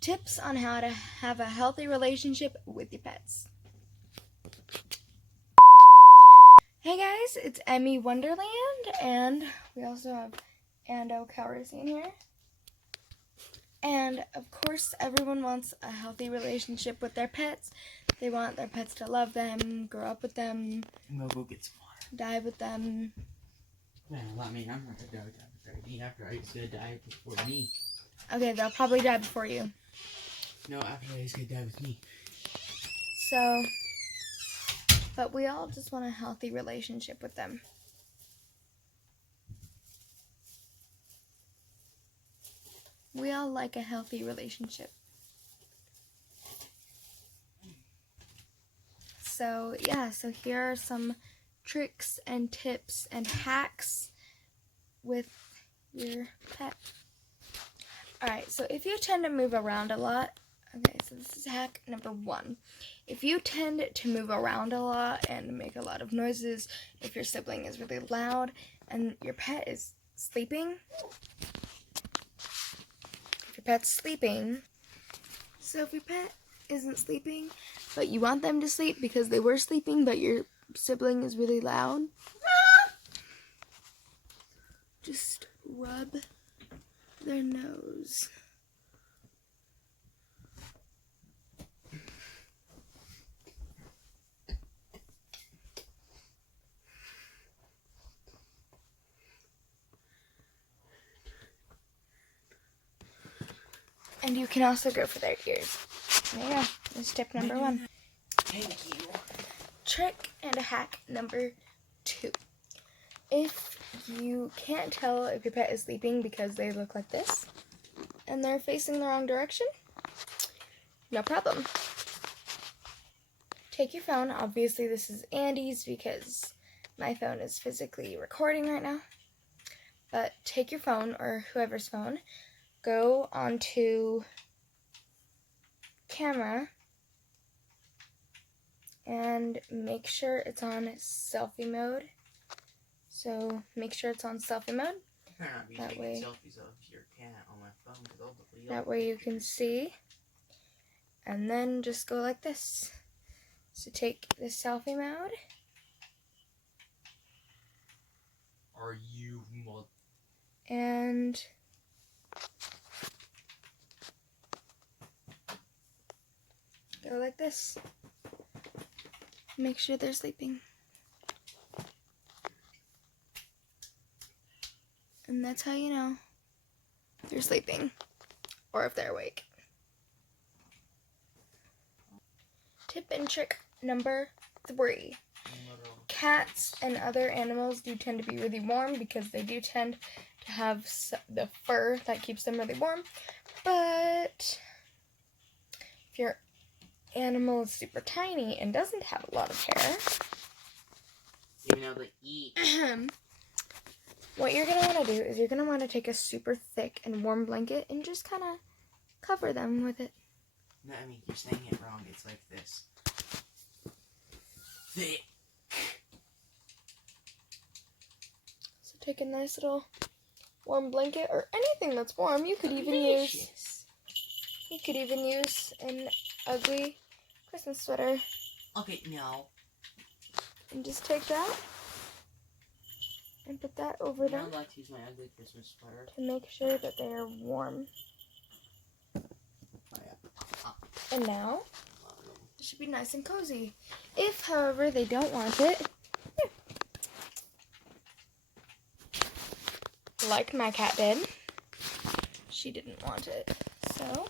tips on how to have a healthy relationship with your pets. Hey guys, it's Emmy Wonderland, and we also have Ando Calrissian here. And of course, everyone wants a healthy relationship with their pets. They want their pets to love them, grow up with them. I'm gonna go get some water. Die with them. Well, I mean, I'm not gonna die with me after Isaac's gonna die before me. Okay, they'll probably die before you. No, after Isaac's gonna die with me. So, but we all just want a healthy relationship with them. We all like a healthy relationship. So here are some tricks and tips and hacks with your pet. Alright, so if you tend to move around a lot, okay, so this is hack number 1. If you tend to move around a lot and make a lot of noises, if your sibling is really loud and your pet is sleeping, so if your pet isn't sleeping, but you want them to sleep because they were sleeping, but your sibling is really loud, just rub their nose. And you can also go for their ears. There you go. That's tip number 1. Thank you. Trick and a hack number 2. If you can't tell if your pet is sleeping because they look like this and they're facing the wrong direction, no problem. Take your phone. Obviously this is Andy's because my phone is physically recording right now. But take your phone or whoever's phone, go onto camera and make sure it's on selfie mode. So make sure it's on selfie mode. That way, selfies of your cat on my phone. That way you can see. And then just go like this. So take the selfie mode. Are you and go like this. Make sure they're sleeping. And that's how you know they're sleeping or if they're awake. Tip and trick number 3. Cats and other animals do tend to be really warm because they do tend to have the fur that keeps them really warm. But if your animal is super tiny and doesn't have a lot of hair, even though they eat, what you're going to want to do is you're going to want to take a super thick and warm blanket and just kind of cover them with it. No, I mean, you're saying it wrong. It's like this. Thick. So take a nice little warm blanket or anything that's warm. You could even use an ugly Christmas sweater. Okay, no. And just take that and put that over them. I'd like to use my ugly Christmas sweater to make sure that they are warm. Oh, yeah. And now, it should be nice and cozy. If, however, they don't want it, like my cat did, she didn't want it. So,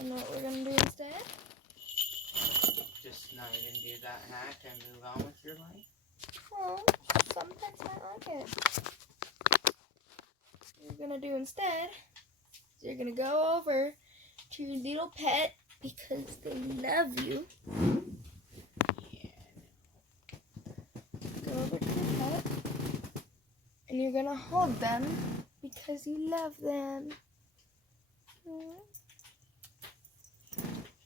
you know what we're going to do instead? Just not even do that hack and move on with your life? Well, some pets might like it. What you're going to do instead is you're going to go over to your little pet because they love you. Yeah. Go over to your pet and you're going to hold them because you love them.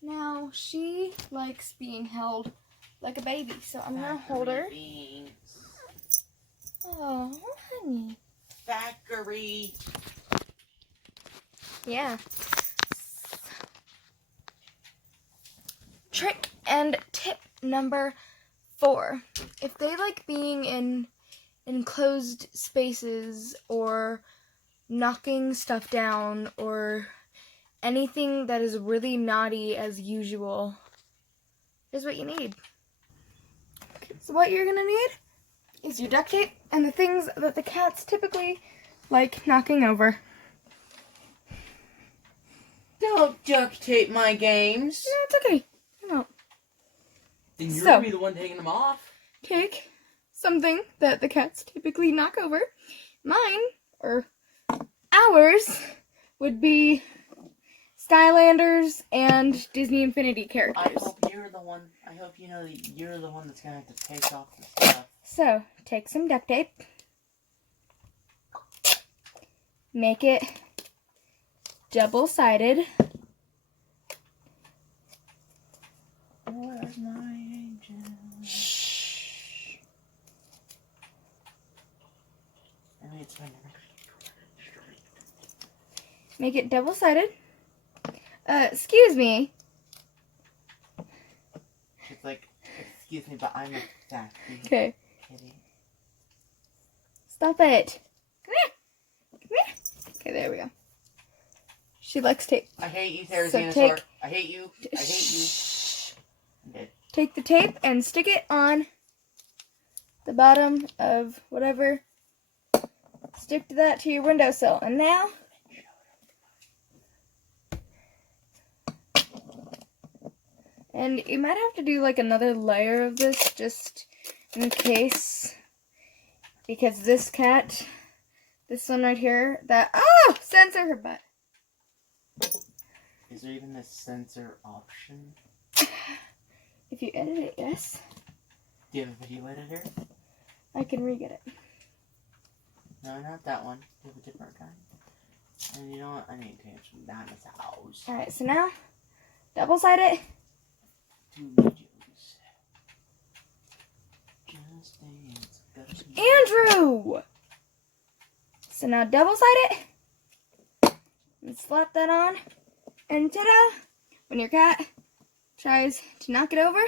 Now, she likes being held like a baby, so I'm going to hold her. Oh, honey. Thackeray. Yeah. trick and tip number 4. If they like being in enclosed spaces or knocking stuff down or anything that is really naughty as usual, here's what you need. Okay, so what you're gonna need is your duct tape and the things that the cats typically like knocking over. Don't duct tape my games. No, it's okay. No. Then you're So- gonna be the one taking them off. Take something that the cats typically knock over. Mine, or ours, would be Skylanders and Disney Infinity I characters. hope you're the one. I hope you know that you're the one that's gonna have to take off the stuff. So, take some duct tape. Make it double-sided. Where's my angel? Shh. I mean, it's fine. Make it double-sided. Excuse me. It's like, excuse me, but I'm a sassy Okay. kitty. Stop it. Come here. Come here. Okay, there we go. She likes tape. I hate you, Sarah So Xenosaur. take- I hate you. I hate you. Shh. I'm dead. Take the tape and stick it on the bottom of whatever. Stick to that to your windowsill. And now, and you might have to do like another layer of this just in case, because this cat, this one right here, censor her butt. Is there even a censor option? If you edit it, yes, Do you have a video editor? I can re-get it. No, not that one. Do you have a different kind? And you know what? I need to change from Nana's house. Alright, so now, double side it. 2 videos. Just dance. Got you. Andrew! So now double side it. And slap that on. And ta-da! When your cat tries to knock it over,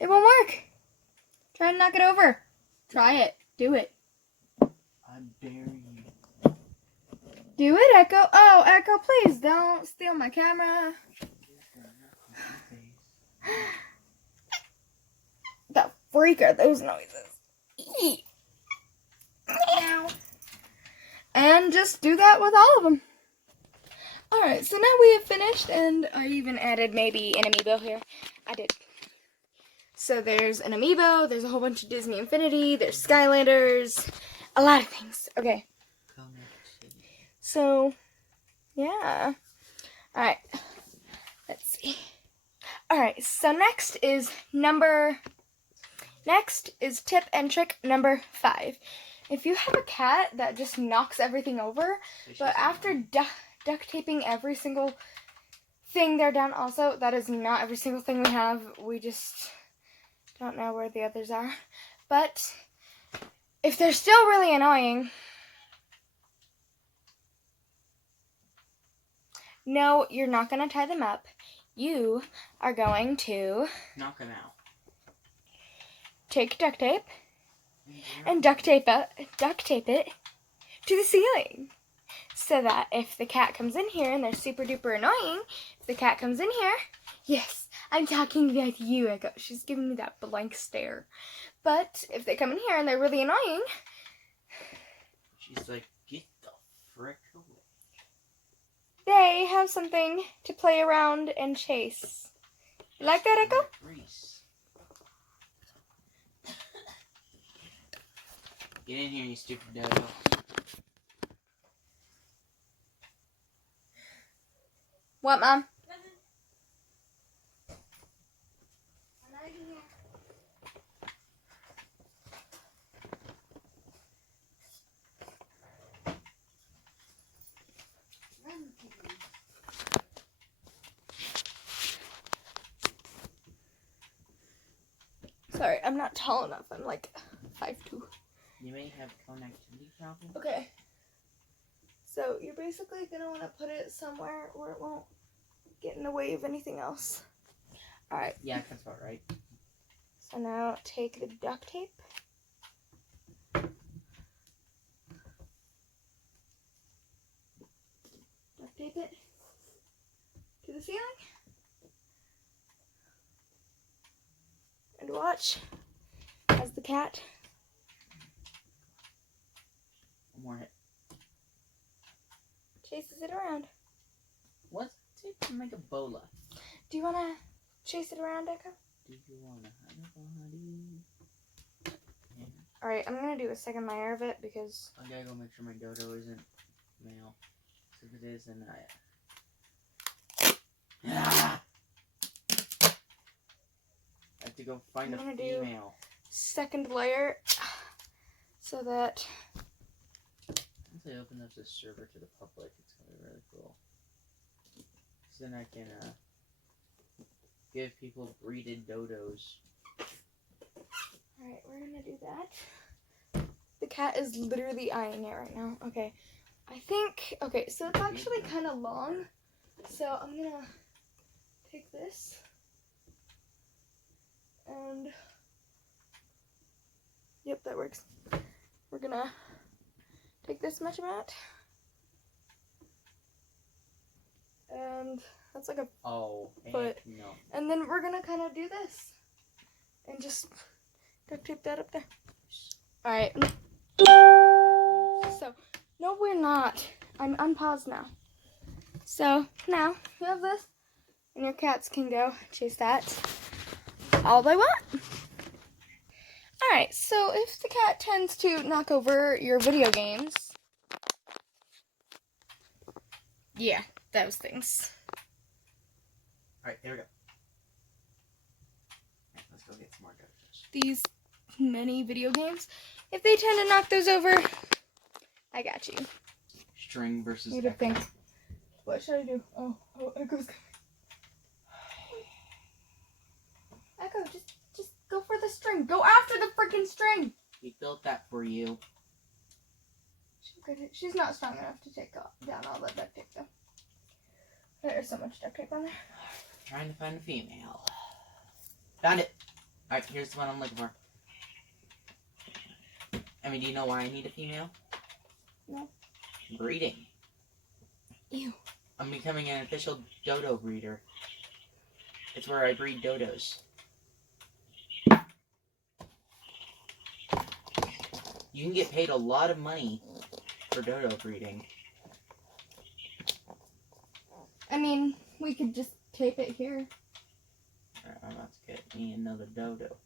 it won't work. Try and knock it over. Try it. Do it. I dare you. Do it, Echo. Oh, Echo, please don't steal my camera. The freak are those noises? Eee. Meow. And just do that with all of them. Alright, so now we have finished, and I even added maybe an amiibo here. I did. So there's an amiibo, there's a whole bunch of Disney Infinity, there's Skylanders, a lot of things. Okay, so, yeah. Alright, let's see. Alright, so next is tip and trick number 5. If you have a cat that just knocks everything over, but after duct taping every single thing they're down also, that is not every single thing we have. We just don't know where the others are. But if they're still really annoying, no, you're not going to tie them up. You are going to Knock him out. take duct tape and duct tape it to the ceiling. So that if the cat comes in here and they're super duper annoying, if the cat comes in here, yes, I'm talking about you, Echo. She's giving me that blank stare. But if they come in here and they're really annoying, She's like, get the frick away. they have something to play around and chase. You like that, Echo? Reese. Get in here, you stupid dodo. What, Mom? Sorry, I'm not tall enough. I'm like 5'2". You may have connectivity problem. Okay. So you're basically going to want to put it somewhere where it won't get in the way of anything else. Alright, Yeah, that's about right. so now take the duct tape. Duct tape it to the ceiling. And watch as the cat One more hit. chases it around. What's it to make a bola? Do you want to chase it around, Echo? Do you wanna have a body? Alright, I'm going to do a second layer of it because... I gotta go make sure my dodo isn't male. If it is, then I have to go find I'm a gonna do- female. second layer so that... Once I open up this server to the public, it's gonna be really cool. So then I can give people breeded dodos. Alright, we're going to do that. The cat is literally eyeing it right now. Okay. I think... Okay, so it's actually kind of long. So I'm going to take this. And... Yep, that works. We're going to take this much amount. And that's like a... Oh, But- no. And then we're going to kind of do this. And just duct tape that up there. Alright. So, no, we're not. I'm unpaused now. So, now, you have this, and your cats can go chase that all they want. Alright, so if the cat tends to knock over your video games, yeah, those things. Alright, there we go. Right, let's go get some more dodos. These many video games, if they tend to knock those over, I got you. String versus Need to Echo. think. What should I do? Oh, Echo's coming. Echo, just go for the string. Go after the freaking string. We built that for you. She's not strong enough to take down all the duct tape, though. There's so much duct tape on there. Trying to find a female. Found it. Alright, here's the one I'm looking for. I mean, do you know why I need a female? No. Breeding. Ew. I'm becoming an official dodo breeder. It's where I breed dodos. You can get paid a lot of money for dodo breeding. I mean, we could just tape it here. Alright, I'm about to get me another dodo.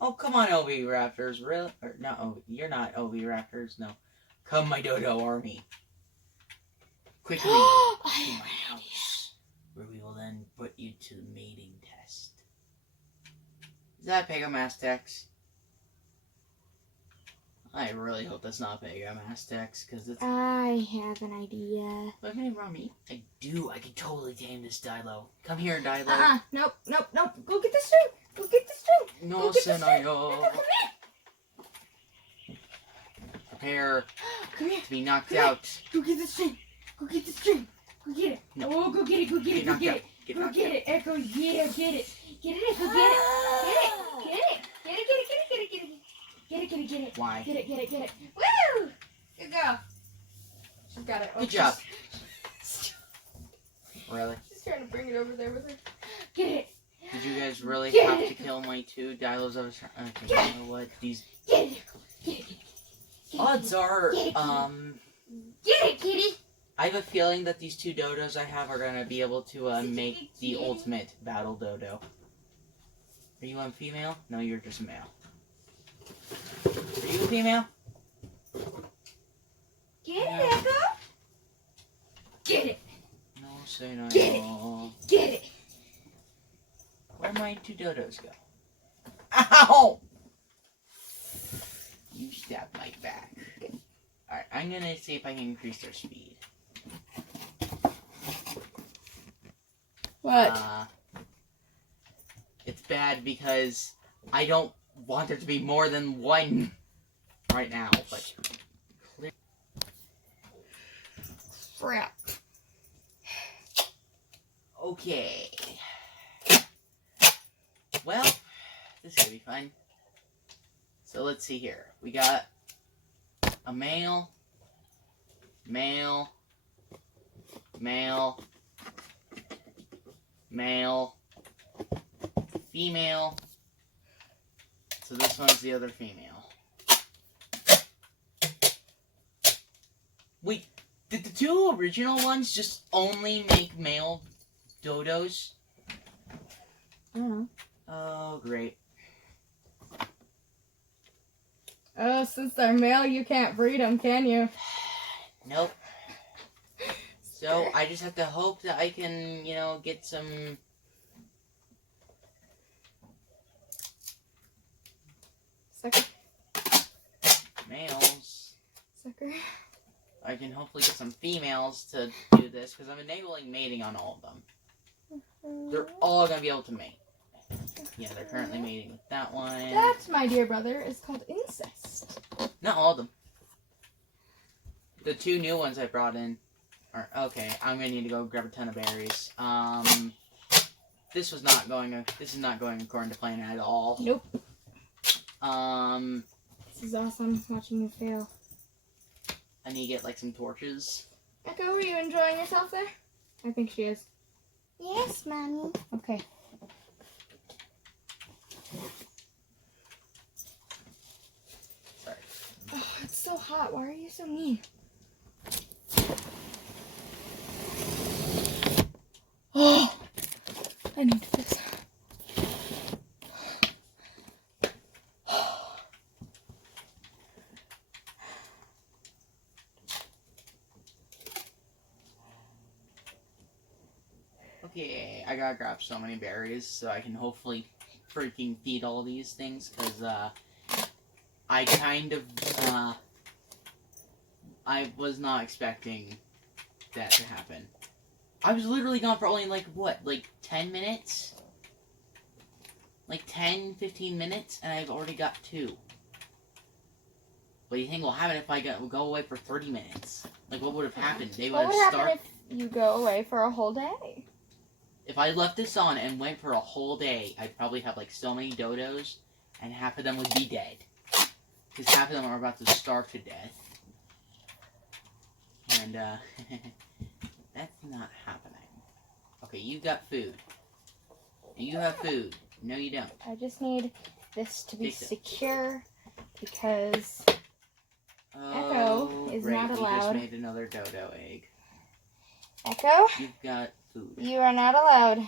Oh, come on, OB Raptors. Really? Or, no, oh, you're not OB Raptors. No. Come, my dodo army. Quickly to my house, where we will then put you to the mating test. Is that Pegomastex? I really hope that's not Pegomastex, because it's... I have an idea. But hey, Rami, I do. I can totally tame this Dilo. Come here, Dilo. Nope. Go get the string. Go get the string. No, Go get the string. Senayo. Echo, come Prepare Come here. to be knocked Come here. out. Go get the string. Go get the string. Go get it. No. Oh, go get it. Go get it. Go knocked get out. it. Get Go knocked get out. it. Echo, yeah, get it. Get it, Echo, get it. Get it. Get it. Get it. Get it. Get it. Get it. Get it. Why? Get it. Woo! Good girl. She's got it. Oh, Good job. she's- Really? She's trying to bring it over there with her. Get it. Did you guys really Get have it. to kill my two Dilos? I was trying. Okay, Get you know what? These Get it. Get it. Get it. odds are, Get it. Get it, kitty. I have a feeling that these two dodos I have are gonna be able to make the ultimate battle dodo. Are you a female? No, you're just a male. Are you a female? Get it, Echo. Get it. No, say no. Get it. Get it. Where'd my two dodos go? Ow! You stabbed my back. Alright, I'm gonna see if I can increase their speed. What? It's bad because I don't want there to be more than one right now, but crap. Okay. Well, this is gonna be fun. So let's see here. We got a male, male, male, male, female. So this one's the other female. Wait, did the two original ones just only make male dodos? I don't know. Oh, great. Oh, since they're male, you can't breed them, can you? Nope. So I just have to hope that I can, get some. Sucker. Males. Sucker. I can hopefully get some females to do this because I'm enabling mating on all of them. They're all gonna be able to mate. Yeah, they're currently mating with that one. That, my dear brother, is called incest. Not all of them. The two new ones I brought in are okay. I'm gonna need to go grab a ton of berries. This is not going according to plan at all. Nope. This is awesome watching you fail. I need to get like some torches. Echo, are you enjoying yourself there? I think she is. Yes, Mommy. Okay. Sorry. Oh, it's so hot. Why are you so mean? Oh, I need this. Okay, I gotta grab so many berries so I can hopefully freaking feed all these things, because, I kind of, I was not expecting that to happen. I was literally gone for only, 10 minutes? 10, 15 minutes, and I've already got 2. What do you think will happen if I go away for 30 minutes? What would have happened? They would What have would started... happen if you go away for a whole day? If I left this on and went for a whole day, I'd probably have so many dodos, and half of them would be dead. Because half of them are about to starve to death. And, that's not happening. Okay, you got food. You have food. No, you don't. I just need this to be Fix it. secure because Oh, Echo is great. not We just allowed. made another dodo egg. Echo, You've got food. you are not allowed You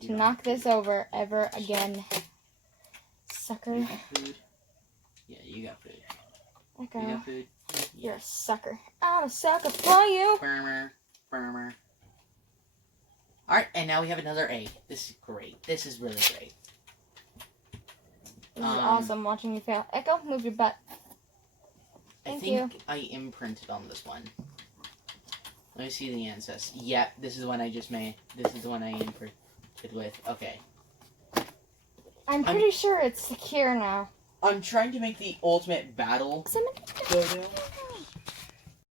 to don't knock have this food. over ever again. Sucker. You got food? Yeah, you got food. Echo, You got food? you're a sucker. I'm a sucker for you. Firmer. Alright, and now we have another egg. This is great. This is really great. This is awesome watching you fail. Echo, move your butt. I Thank think I imprinted on this one. Let me see the ancestors. Yep, this is the one I just made. This is the one I imprinted with. Okay. I'm pretty sure it's secure now. I'm trying to make the ultimate battle dodo.